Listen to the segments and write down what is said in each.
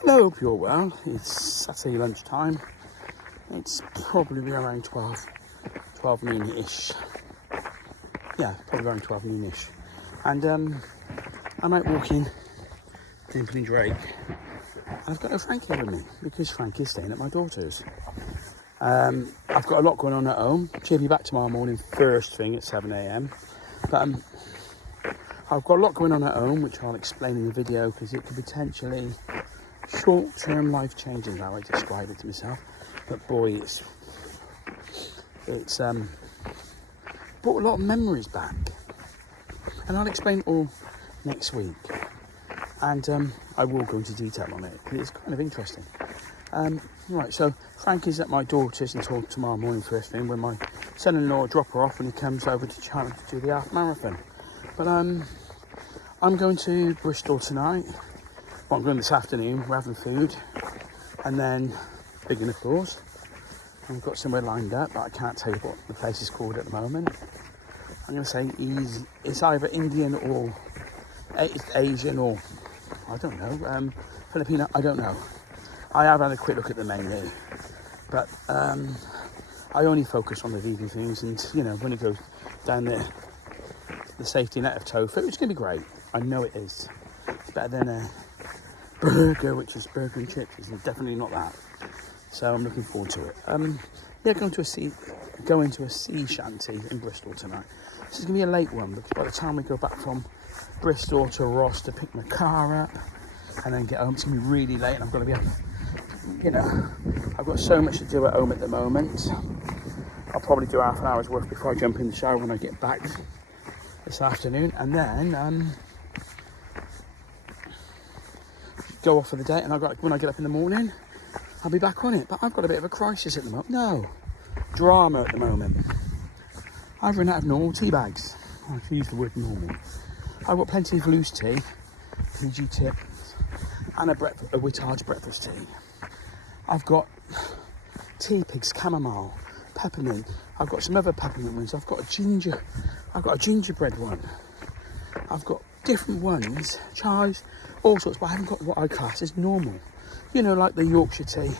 Hello, hope you're well. It's Saturday lunchtime. It's probably around 12 noon-ish. Yeah, probably around 12 noon-ish. And I'm out walking, Dimple and Drake. And I've got no Frankie with me because Frankie's staying at my daughter's. I've got a lot going on at home. She'll be back tomorrow morning first thing at 7 a.m. But I've got a lot going on at home, which I'll explain in the video because it could potentially short-term life-changing, how I describe it to myself. But boy, it's brought a lot of memories back, and I'll explain it all next week. And I will go into detail on it because it's kind of interesting. Right, so Frank is at my daughter's until tomorrow morning first thing, when my son-in-law will drop her off when he comes over to challenge to do the half marathon. But I'm going to Bristol tonight. Well, I'm going this afternoon. We're having food, and then big enough doors. I've got somewhere lined up, but I can't tell you what the place is called at the moment. I'm going to say it's either Indian or it's Asian or I don't know, Filipino. I don't know. I have had a quick look at the menu, but I only focus on the vegan things, and you know, when it goes down the safety net of tofu, it's going to be great. I know it is. It's better than a burger, which is burger and chips. It's definitely not that. So I'm looking forward to it. Yeah, going to a sea shanty in Bristol tonight. This is going to be a late one because by the time we go back from Bristol to Ross to pick my car up and then get home, it's going to be really late, and I've got to be up. You know, I've got so much to do at home at the moment. I'll probably do half an hour's work before I jump in the shower when I get back this afternoon, and then go off for the day. And when I get up in the morning, I'll be back on it. But I've got a bit of a crisis at the moment. No, drama at the moment. I've run out of normal tea bags. I actually use the word normal. I've got plenty of loose tea, PG tip, and a Whitard's breakfast tea. I've got tea pigs, chamomile, peppermint. I've got some other peppermint ones. I've got a gingerbread one. I've got different ones, chives, all sorts, but I haven't got what I class as normal. You know, like the Yorkshire tea,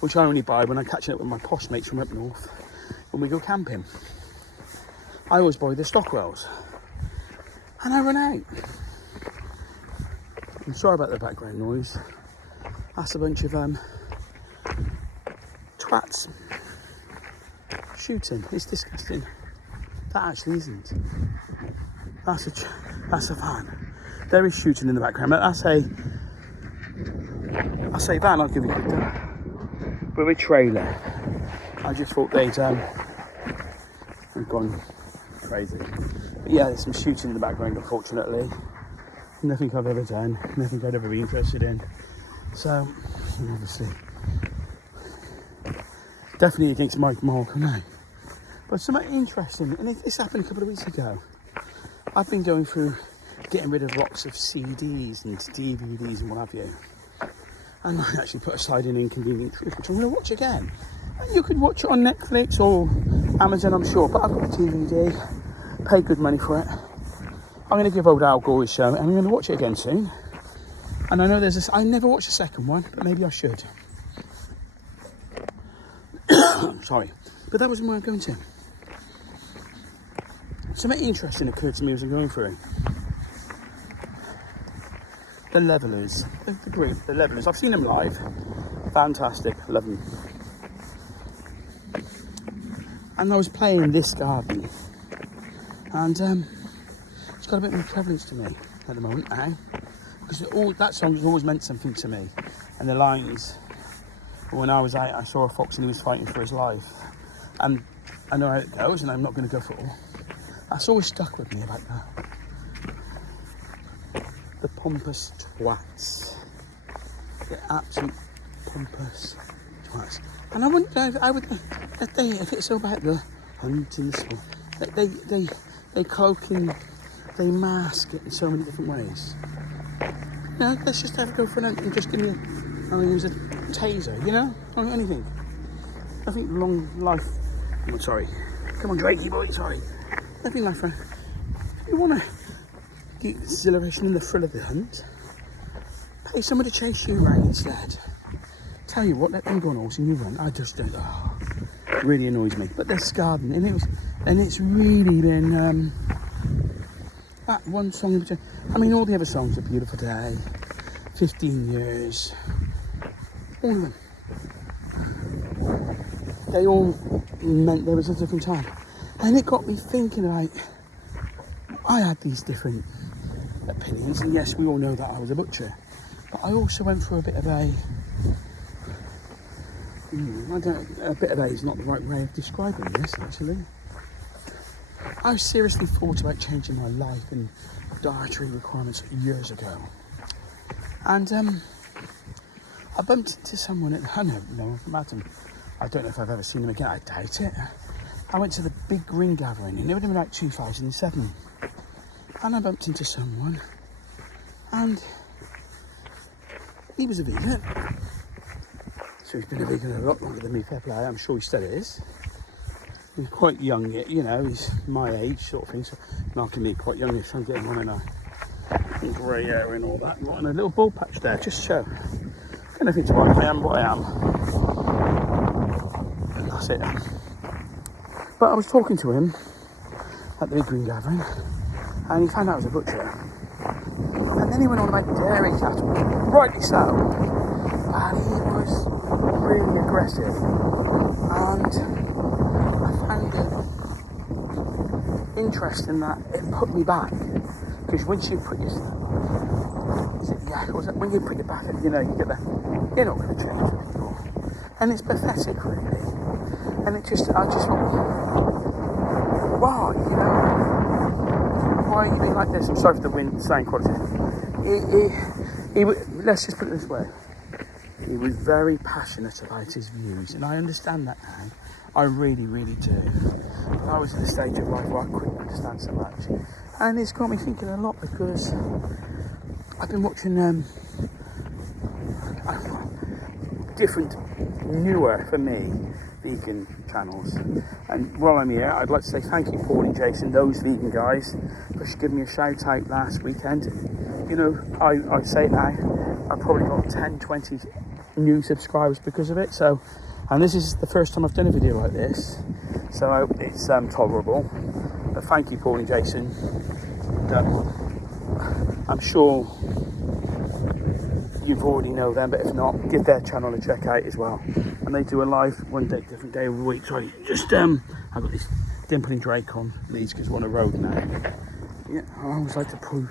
which I only buy when I'm catching up with my posh mates from up north when we go camping. I always buy the Stockwells, and I run out. I'm sorry about the background noise. That's a bunch of twats shooting. It's disgusting. That actually isn't. That's a van. There is shooting in the background, but that's a van. I'll give you that. With a trailer. I just thought they'd gone crazy. But yeah, there's some shooting in the background, unfortunately. Nothing I've ever done, nothing I'd ever be interested in. So, obviously, definitely against Mike Mark now. But something interesting, and this happened a couple of weeks ago. I've been going through getting rid of lots of CDs and DVDs and what have you. And I actually put aside An Inconvenient Truth, which I'm going to watch again. And you could watch it on Netflix or Amazon, I'm sure. But I've got the DVD, paid good money for it. I'm going to give old Al Gore his show, and I'm going to watch it again soon. And I know there's I never watched the second one, but maybe I should. Sorry. But that wasn't where I'm going to. Something interesting occurred to me as I'm going through. The Levelers. The group, The Levelers. I've seen them live. Fantastic. Love them. And I was playing This Garden. And it's got a bit more prevalence to me at the moment now. Because that song has always meant something to me. And the lines, when I was out, I saw a fox and he was fighting for his life. And I know how it goes, and I'm not going to go for it all. That's always stuck with me about that. The pompous twats. The absolute pompous twats. And I wouldn't know, if it's about the hunting sport, they cloak in, they mask it in so many different ways. You know, let's just have a go for it and just give me I'll use a taser, you know? Or anything. I think long life. Oh, sorry. Come on, Drakey boy, sorry. Nothing like that. If you want to get exhilaration in the thrill of the hunt, pay someone to chase you around instead. Tell you what, let them go on horse and you run. I just don't. Oh, it really annoys me. But this garden, and it's really been that one song in particular. I mean, all the other songs, A Beautiful Day, 15 Years, all of them. They all meant there was a different time. And it got me thinking, like, I had these different opinions, and yes, we all know that I was a butcher. But I also went through a bit of a bit of a is not the right way of describing this, actually. I seriously thought about changing my life and dietary requirements years ago. And I bumped into someone at, I don't know, imagine, I don't know if I've ever seen them again, I doubt it. I went to the big green gathering, and it would have been like 2007. And I bumped into someone, and he was a vegan. So he's been a vegan a lot longer than me, fair play. I'm sure he still is. He's quite young yet, you know, he's my age sort of thing. So marking me quite young, so I'm getting on in a grey hair and all that. And a little bald patch there, just show. Kind of it's why I am what I am. And that's it. But I was talking to him at the big green gathering, and he found out I was a butcher. And then he went on about dairy cattle, rightly so. And he was really aggressive. And I found it interesting that it put me back. Because once you put your, when you put your back, you know, you get that, you're not going to change people. And it's pathetic, really. And I just thought, why, you know? Why are you being like this? I'm sorry for the wind sound quality. Let's just put it this way. He was very passionate about his views, and I understand that now. I really, really do. But I was at a stage of life where I couldn't understand so much. And it's got me thinking a lot, because I've been watching different, newer for me, vegan channels. And while I'm here, I'd like to say thank you, Paul and Jason, those vegan guys, for giving me a shout out last weekend. You know, I say it now, I've probably got 10, 20 new subscribers because of it. So, and this is the first time I've done a video like this, so it's tolerable. But thank you, Paul and Jason. I'm sure you've already know them, but if not, give their channel a check out as well. And they do a live one day, different day of the week. Sorry, just I've got this Dimple and Drake on these because we're on a road now. Yeah, I always like to prove.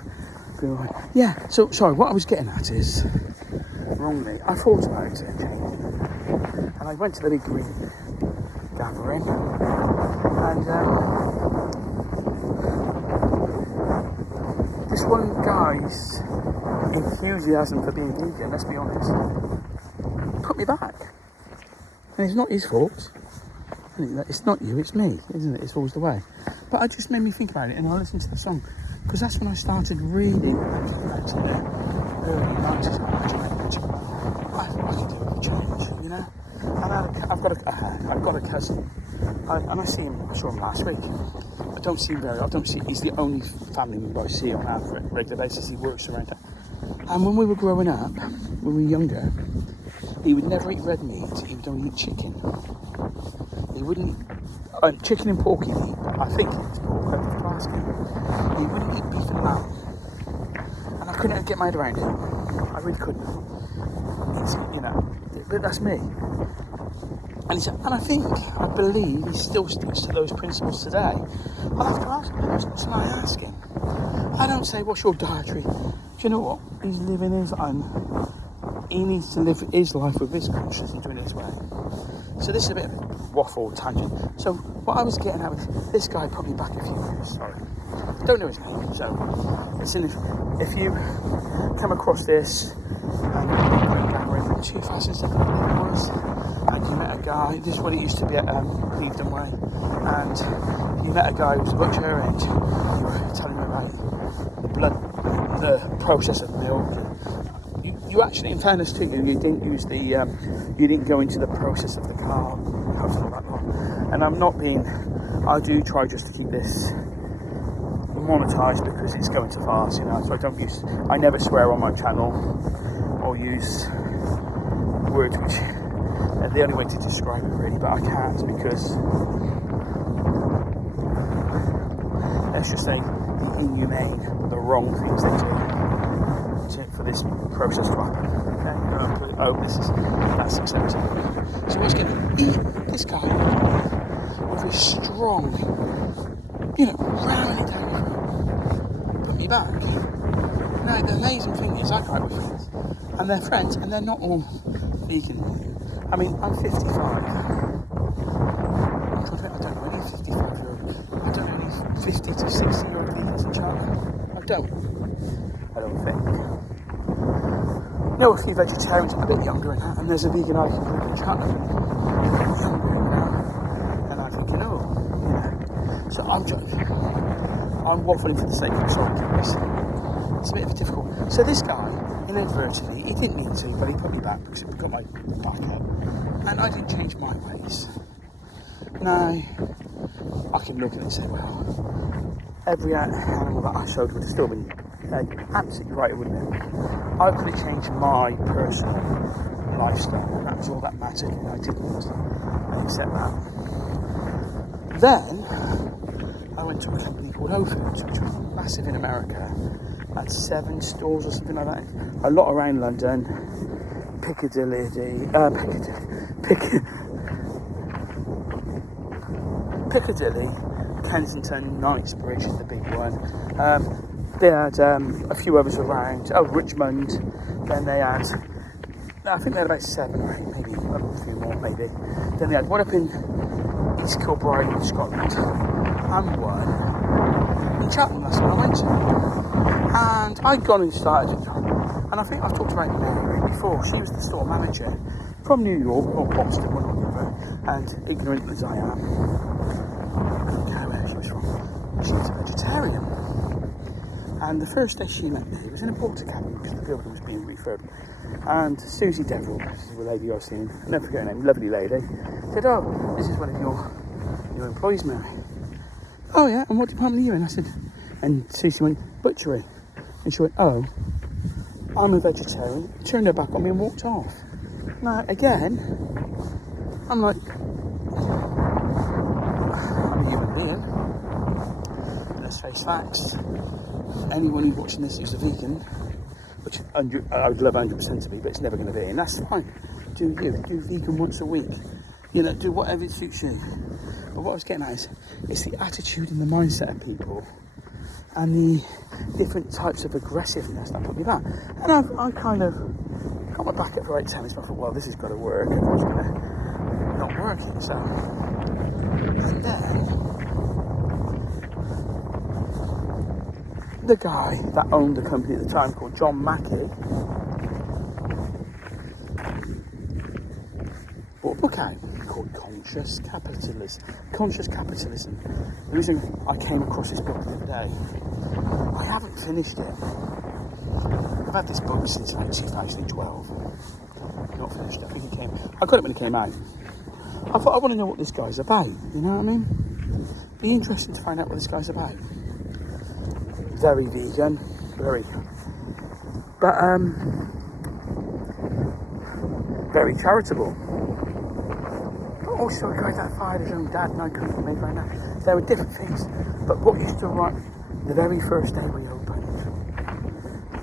Yeah, so sorry, what I was getting at is, wrongly, I thought about it changing, and I went to the big green gathering, and this one guy's enthusiasm for being vegan, let's be honest, put me back. And it's not his fault. It's not you, it's me, isn't it? It's always the way. But it just made me think about it, and I listened to the song, because that's when I started reading back to the early 90s. I could do with a change, you know. And I've got a cousin, and I saw him last week. I don't see him very often. He's the only family member I see on a regular basis. He works around there. And when we were growing up, when we were younger, he would never eat red meat. He would only eat chicken. He wouldn't eat chicken and pork he'd eat. I think it's pork. I have to ask him. He wouldn't eat beef and lamb. And I couldn't get my head around it. I really couldn't. It's, you know, but that's me. And I believe he still sticks to those principles today. I'll have to ask him. So I ask him. I don't say, what's your dietary? Do you know what? He's living his own. He needs to live his life with his conscience and doing it his way. So this is a bit of a waffle tangent. So what I was getting at was, this guy put me back a few years. Sorry. I don't know his name. So listen, if you come across this, and in 2007, I believe it was, and you met a guy, this is what it used to be at Clevedon Way, and you met a guy who was a butcher, and you were telling him about the process of milk. You actually, in fairness to you, you didn't use the, you didn't go into the process of the cow and all that lot. And I do try just to keep this monetised because it's going too fast, you know. So I never swear on my channel. or use words which are the only way to describe it really, but I can't because let's just say the inhumane, the wrong things they do for this process to happen. Okay, that's acceptable. So what's going to eat this guy with his strong, ramming it down my throat, put me back. Now the amazing thing is I go out with friends, and they're friends, and they're not all vegan. I mean, I'm 55. I'm trying to think, I don't know any 55-year-old. I don't know any 50 to 60-year-old vegans in Cheltenham. I don't think. A few vegetarians a bit younger and that, and there's a vegan hiking group in Cheltenham, a bit younger and I'm thinking, So I'm joking. I'm waffling for the sake of it, sorry guys. It's a bit of a difficult. So this guy, inadvertently, he didn't need to, but he put me back because it got my back up, and I didn't change my ways. Now, I can look at it and say, well, every animal that I showed would have still been absolutely right, wouldn't it? I could have changed my personal lifestyle, and that was all that mattered, and I didn't accept that. Then, I went to a company called Whole Foods, which was massive in America. Had 7 stores or something like that. A lot around London. Piccadilly, Kensington, Knightsbridge is the big one. They had a few others around. Richmond. Then they had, I think they had about 7 or 8, maybe a few more, maybe. Then they had one up in East Kilbride in Scotland, and one in Cheltenham. That's what I went to. And I'd gone and started it, and I think I've talked about Mary before. She was the store manager from New York or Boston, one or the other, and ignorant as I am, I don't care where she was from. She was a vegetarian. And the first day she met me was in a porter cabin because the building was being refurbed. And Susie Deverill, this is the lady I was seeing, I'll never forget her name, lovely lady, said, "Oh, this is one of your employees, Mary." "Oh yeah, and what department are you in?" I said, and Susie went, "Butchery." And she went, "Oh, I'm a vegetarian," turned her back on me and walked off. Now, again, I'm like, I'm a human being. Let's face facts. Anyone who's watching this who's a vegan, which I would love 100% to be, but it's never going to be, and that's fine. Do vegan once a week. Do whatever suits you. But what I was getting at is, it's the attitude and the mindset of people, and the different types of aggressiveness that put me back. And I kind of got my back up for about 10 minutes, but I thought, well, this has got to work. Everyone's going to not work it, so. And then, the guy that owned the company at the time, called John Mackey, bought a book out called Conscious Capitalism. The reason I came across this book the other day, I haven't finished it. I've had this book since like 2012. Not finished it. I got it when it came out. I thought, I want to know what this guy's about. You know what I mean? Be interesting to find out what this guy's about. Very vegan, but very charitable. But also a guy that fired his own dad, and I couldn't make like that. There were different things, but what used to run the very first day we opened,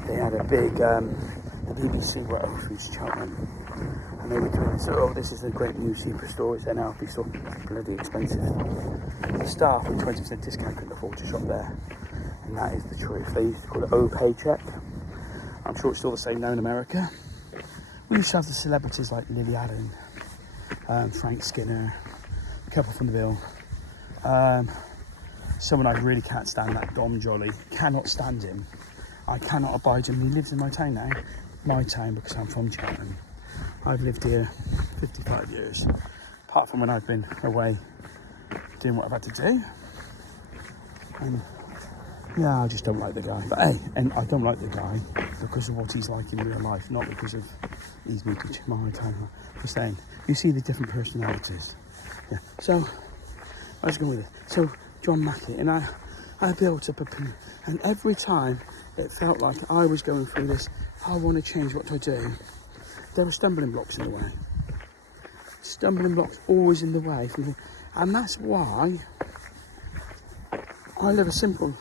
they had a big, the BBC were at Whole Foods Cheltenham, and they were doing this. "Oh, this is a great new superstore. It's an healthy store. It's bloody expensive. The staff with 20% discount couldn't afford to shop there." And that is the truth. They used to call it O-Paycheck. I'm sure it's still the same now in America. We used to have the celebrities like Lily Allen, Frank Skinner, a couple from the bill. Someone I really can't stand, that Dom Jolly. Cannot stand him. I cannot abide him. He lives in my town now. My town, because I'm from Cheltenham. I've lived here 55 years. Apart from when I've been away doing what I've had to do. And yeah, I just don't like the guy. But hey, and I don't like the guy because of what he's like in real life, not because of he's moved to my town. Just saying, you see the different personalities. Yeah. So I was going with it. So John Mackey, and I built up a pin, and every time it felt like I was going through this, I want to change, what do I do? There were stumbling blocks in the way. Stumbling blocks always in the way. And that's why I live a simple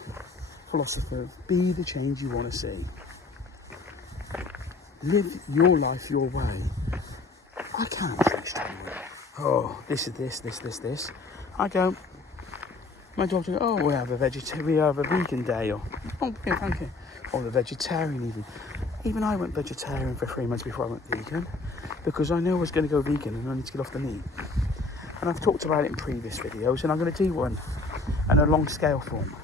philosophy of be the change you want to see. Live your life your way. I can't finish telling you, oh, this is this. I go, my daughter goes, oh, we have a vegan day, or, oh, yeah, thank you. Or the vegetarian even. Even I went vegetarian for 3 months before I went vegan, because I knew I was going to go vegan and I need to get off the meat. And I've talked about it in previous videos, and I'm going to do one in a long scale form.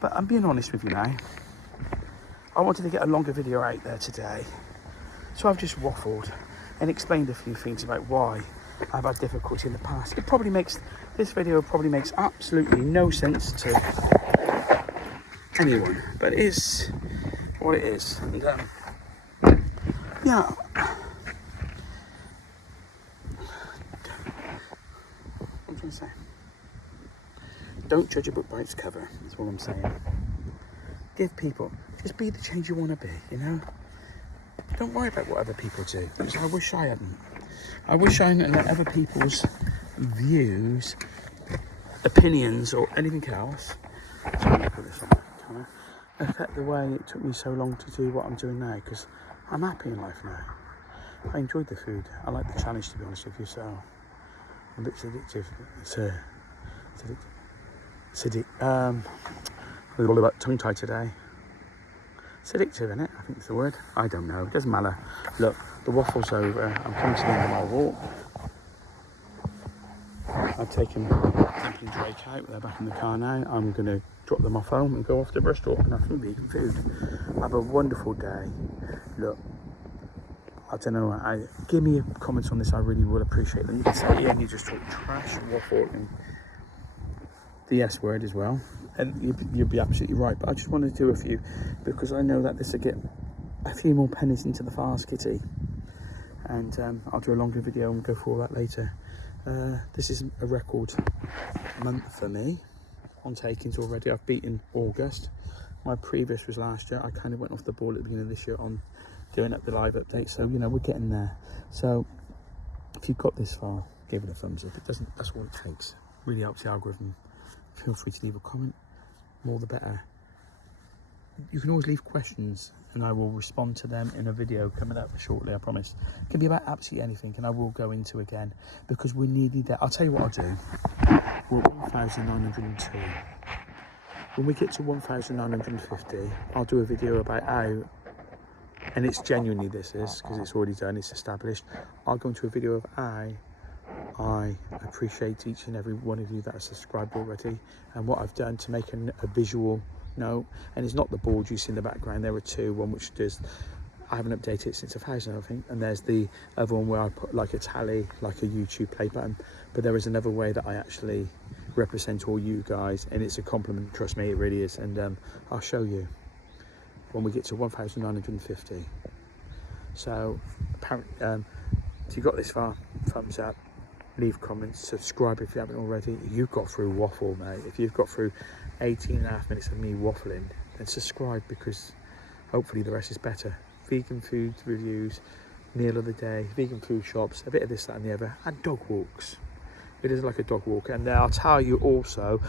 But I'm being honest with you now. I wanted to get a longer video out there today. So I've just waffled and explained a few things about why I've had difficulty in the past. This video probably makes absolutely no sense to anyone, but it is what it is. And yeah, what I'm trying to say, don't judge a book by its cover. That's all I'm saying. Give people, just be the change you want to be, you know. Don't worry about what other people do, because I wish I hadn't. I wish I hadn't let other people's views, opinions, or anything else affect the way it took me so long to do what I'm doing now, because I'm happy in life now. I enjoyed the food. I like the challenge, to be honest with you, so I'm a bit addictive. It's a little bit tongue-tied today. It's addictive, isn't it? I think it's the word. I don't know. It doesn't matter. Look, the waffle's over. I'm coming to the end of my walk. I've taken Temple and Drake out. They're back in the car now. I'm going to drop them off home and go off to Bristol and have some vegan food. Have a wonderful day. Look, I don't know. Give me comments on this. I really would appreciate them. You can say, yeah, you just talk trash, waffle, and the S word as well. And you'll be absolutely right. But I just wanted to do a few because I know that this will get a few more pennies into the fast kitty. And I'll do a longer video and go through all that later. This is a record month for me on takings already. I've beaten August. My previous was last year. I kind of went off the ball at the beginning of this year on doing up the live update. So, you know, we're getting there. So if you've got this far, give it a thumbs up. It doesn't, that's all it takes. Really helps the algorithm. Feel free to leave a comment. More the better. You can always leave questions and I will respond to them in a video coming up shortly, I promise. It can be about absolutely anything, and I will go into again because we're nearly there. I'll tell you what I'll do. We're at 1,902. When we get to 1,950, I'll do a video about how, and it's genuinely this is, because it's already done, it's established. I'll go into a video of how I appreciate each and every one of you that has subscribed already, and what I've done to make a visual note. And it's not the board you see in the background. There are two, one which does, I haven't updated it since 1,000 I think, and there's the other one where I put like a tally, like a YouTube play button. But there is another way that I actually represent all you guys, and it's a compliment, trust me, it really is. And I'll show you when we get to 1,950. So apparently, if you got this far, thumbs up, leave comments, subscribe if you haven't already. If you've got through waffle, mate, if you've got through 18.5 minutes of me waffling, then subscribe, because hopefully the rest is better. Vegan food reviews, meal of the day, vegan food shops, a bit of this, that and the other, and dog walks. It is like a dog walk. And I'll tell you also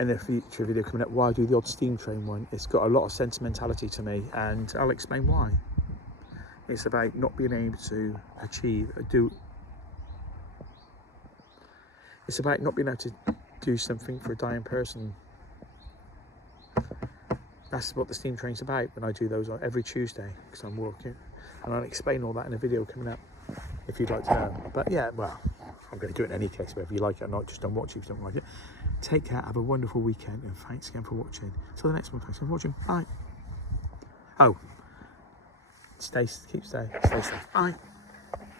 in a future video coming up why I do the odd steam train one. It's got a lot of sentimentality to me, and I'll explain why. It's about not being able to it's about not being able to do something for a dying person. That's what the steam train's about when I do those every Tuesday, because I'm working. And I'll explain all that in a video coming up, if you'd like to know. But yeah, well, I'm going to do it in any case, whether you like it or not. Just don't watch it if you don't like it. Take care, have a wonderful weekend, and thanks again for watching. Till the next one, thanks for watching. Bye. Oh, keep safe. Bye.